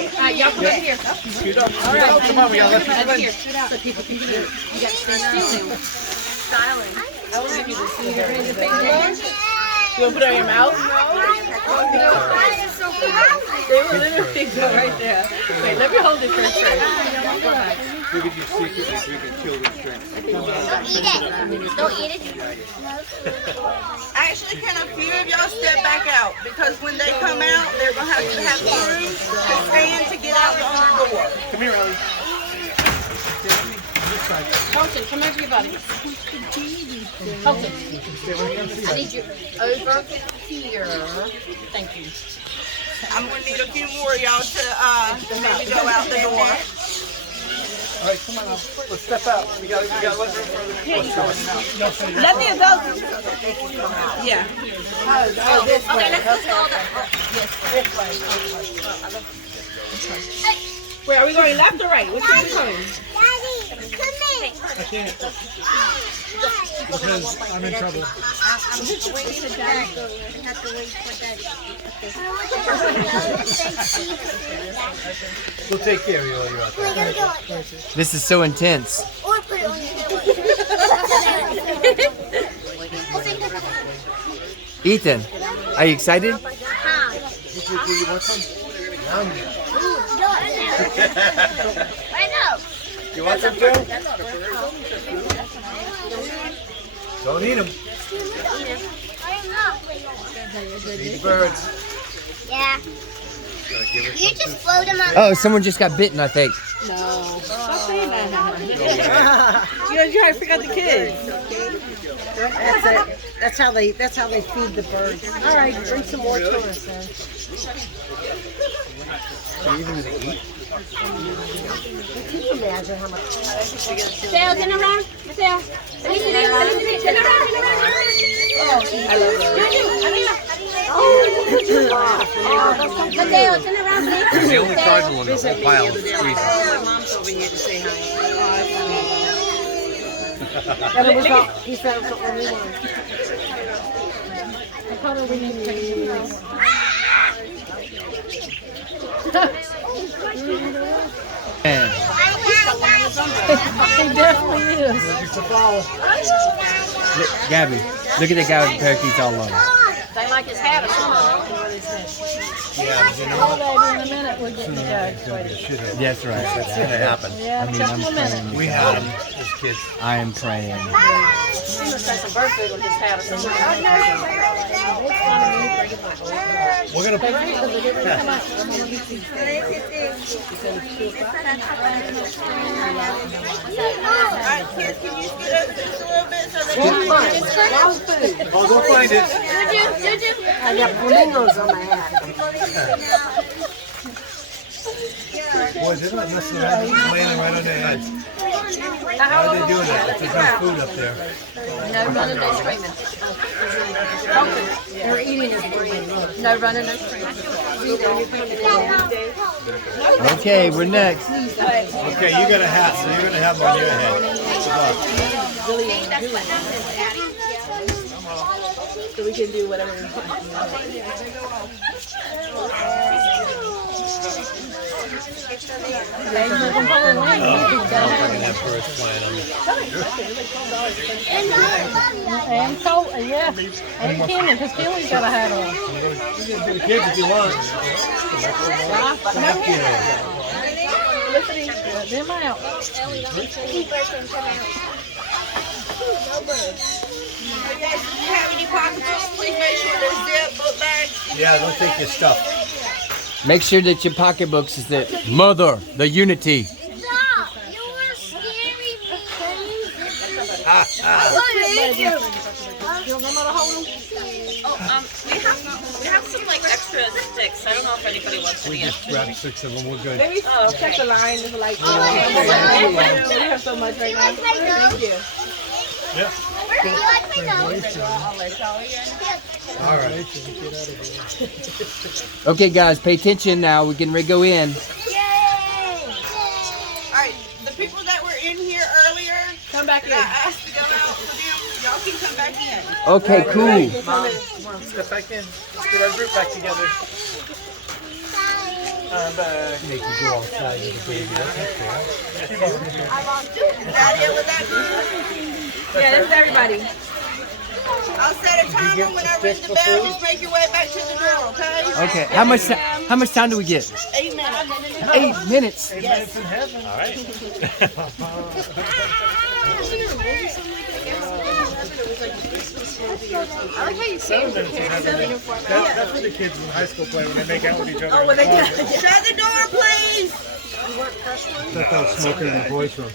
Y'all come over here. Scoot up. All right. Come on, we gotta let people in. Here, so people can see. You got to stand styling. I want you to see her in the face. You want to put it on your mouth? They will literally go right there. Wait, let me hold it first. Look at you secretly drinking children's drinks. Don't eat it. Actually, can a few of y'all step back out? Because when they come out, they're going to have room to stand to get out the other door. Come here, Ellie. Colton, come over your buddy. Colton, I need you over here. Thank you. I'm going to need a few more of y'all to maybe go out the door. All right, come on now. Let's step out. We got let room for the Let the adults. Yeah. Okay, let's go. Where are we going? Left or right? Which way are we going? Daddy, come here. I can't. Because I'm in trouble. We'll take care of you while you're out there. This is so intense. Or put it on your Ethan, are you excited? You want some? I know. You want some too? Don't eat them. Eat the birds. Yeah. You just float them on. Oh, someone just got bitten, I think. You trying to pick out the kids. That's how they feed the birds. All right, bring some more to us then. Are you even going to eat? Can you imagine how much? Mateo, turn around. Mateo. Felicity, Felicity, turn around, turn around. I love that. Mateo, turn around, please. The only cardinal in the whole pile is squeezing. My mom's over here to say hi. And it was all, he said it was the only one. I told her we need to take these. Man, He definitely is. Gabby, look at the guy with parakeets all over. They like his hat or something. Yeah, you know. All that in a minute, we'll get you guys. That's right. That's going to happen. Yeah, I mean, couple I'm of minutes. praying. We had them as kids. I am praying. He must have some bird food with his hat or something. We're going to put Alright, kids, can you scoot up just a little bit so they can Oh, go find it. I got flamingos on my hat. Boy, they're not messing around. They're landing right on their heads. How are they doing that? There's no food up there. No running, no screaming. They're eating his brain. No running, no screaming. Okay, we're next. Okay, you got a hat, so you're going to have them on your head. So we can do whatever we want. That bird's flying on me. And Cole, yeah. And Kenny, because Kelly's got a hat on. You can do the kids if you want. Let them out. Yes, if you have any pocketbooks, please make sure they're zipped, book bags. Yeah, don't take your stuff. Make sure that your pocketbooks is the mother, the unity. Stop! You were scaring me. We have some like extra sticks. I don't know if anybody wants We any. just grabbed 6 of them. We're good. Maybe check the line. There's like, we have so much right now. Thank you. Yeah. You like my nose? All right. Okay, guys, pay attention now. We're getting ready to go in. Yay! Alright, the people that were in here earlier, Come back in. I asked to go out for them. Y'all can come back in. Okay, cool. Mom, come on, step back in. Let's get our group back together. Make you go outside with the baby. That's cool. That it was that good? Yeah, that's everybody. I'll set a timer when I ring the bell. Just make your way back to the door, okay? Okay. How much time do we get? 8 minutes. 8 minutes. 8 minutes in heaven. All right. I like how you say it. That's what the kids in high school play when they make out with each other. Oh, well, they do. Shut the door, please. That's how smoking in the boys' room.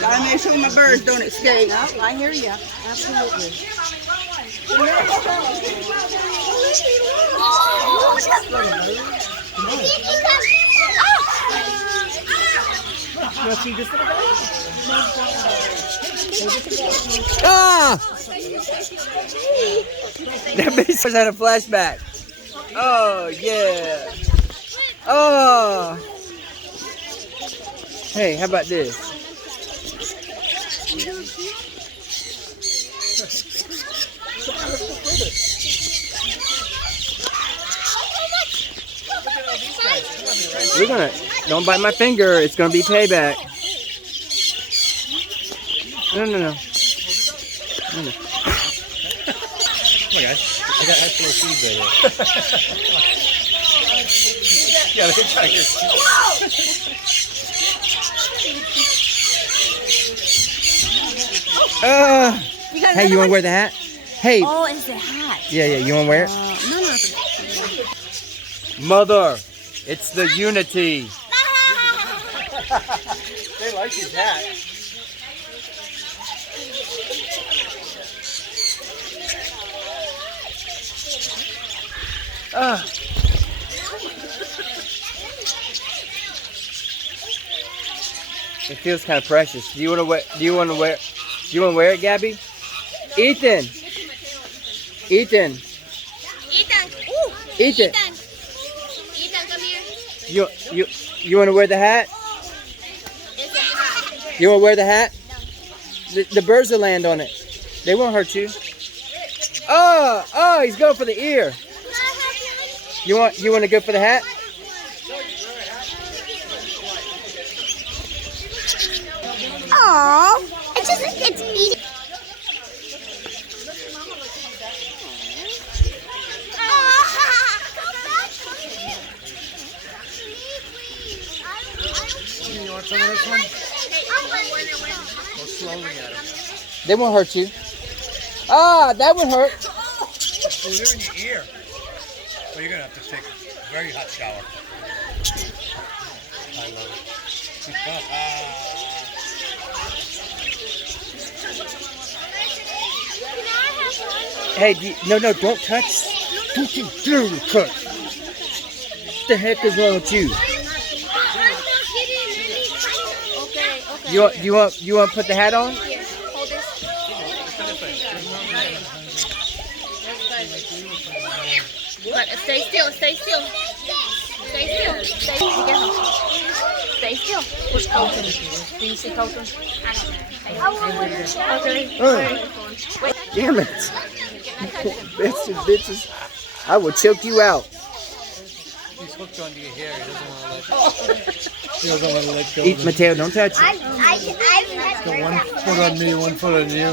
Gotta make sure my birds don't escape. I hear you. Absolutely. Ah! That bitch just had a flashback. Oh yeah. Oh. Hey, how about this? We're gonna, don't bite my finger, it's gonna be payback. No. Come on, guys. I got actual seeds over there. Yeah, they're trying to Hey, you wanna wear the hat? Hey. Oh, it's the hat. Yeah, you wanna wear it? No. Mother, it's the unity. They like his hat. It feels kind of precious. Do you want to wear? Do you want to wear it, Gabby? Ethan. Ethan. Ooh. Ethan. Ethan, come here. You want to wear the hat? It's a hat. You want to wear the hat? The birds will land on it. They won't hurt you. Oh, he's going for the ear. You want to go for the hat? Aww. It's eating. You want some of this one? Go slowly at him. They won't hurt you. That would hurt. Oh, they're in your ear. Well, you're going to have to take a very hot shower. I love it. Hey, no, don't touch. Don't you dare touch. What the heck is wrong with you? You want to put the hat on? But stay still. Stay still. Stay still. Where's Colton? Do you see Colton? I want Damn it. Bitches. I will choke you out. He's hooked onto your hair. He doesn't want to let go. Eat Mateo, don't touch it. I So 1 foot on me, 1 foot on you.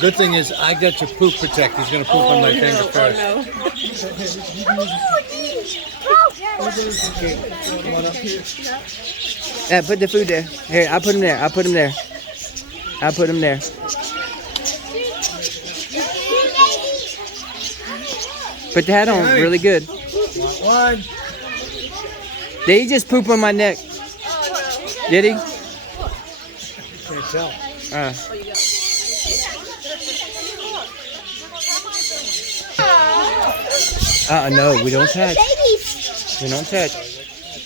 Good thing is I got your poop protect. He's going to poop on my finger first. Put the food there. Here, I'll put him there. Put the hat on really good. One. Did he just poop on my neck? Did he? Can't tell. No, we don't touch. Babies. We don't touch.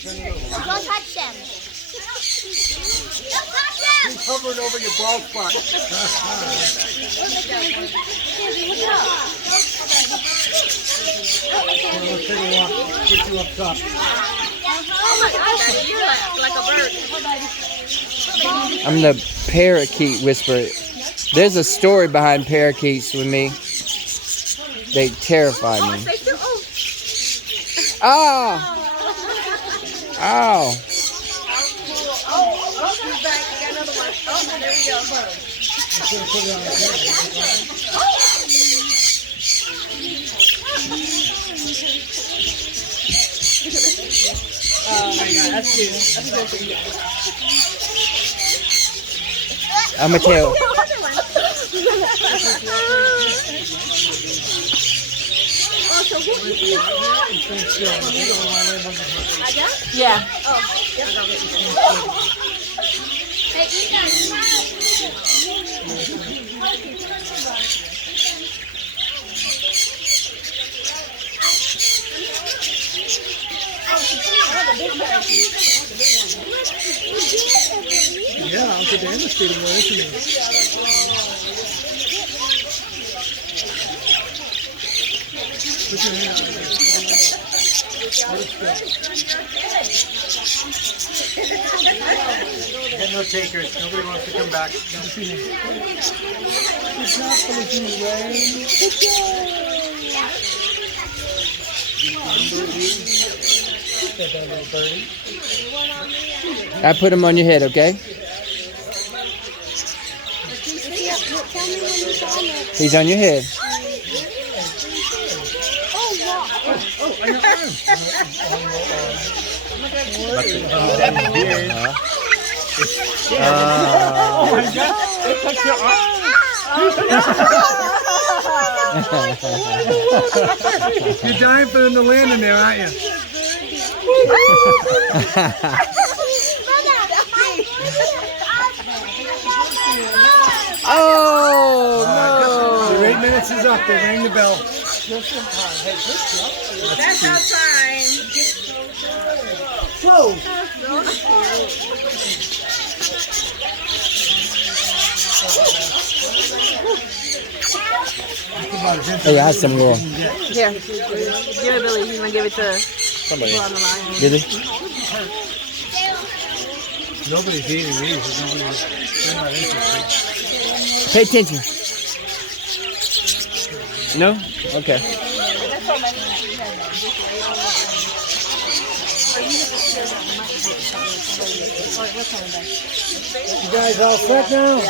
Don't touch them. Don't touch them. He's hovering over your bald spot. Let's take a walk. Put you up top. Daddy, you're like a bird. I'm the parakeet whisperer. There's a story behind parakeets with me. They terrify me. Oh! Ow! He's back. You got another one. Oh, there we go. Oh my God, that's cute. That's good. I'm gonna tell. Yeah. Yeah, I was at the demonstrating one, isn't it? Put your hand out there. Had no takers. Nobody wants to come back. I put them on your head, okay? He's on your head. Oh my God! It touched your arm. You're dying for them to land in there, aren't you? Oh Your 8 minutes is up. They rang the bell. That's our time. no! Hey, I had some more. Here. Give it Billy. He's gonna give it to Somebody. on the line. Did he? Nobody's eating these. They're not interested. Pay attention. No? Okay. You guys all set now?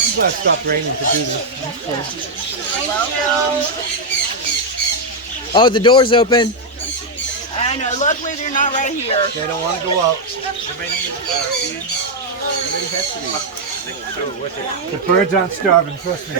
I'm glad it stopped raining to do this. Oh, the door's open. I know. Luckily, they're not right here. They don't want to go out. The birds aren't starving, trust me.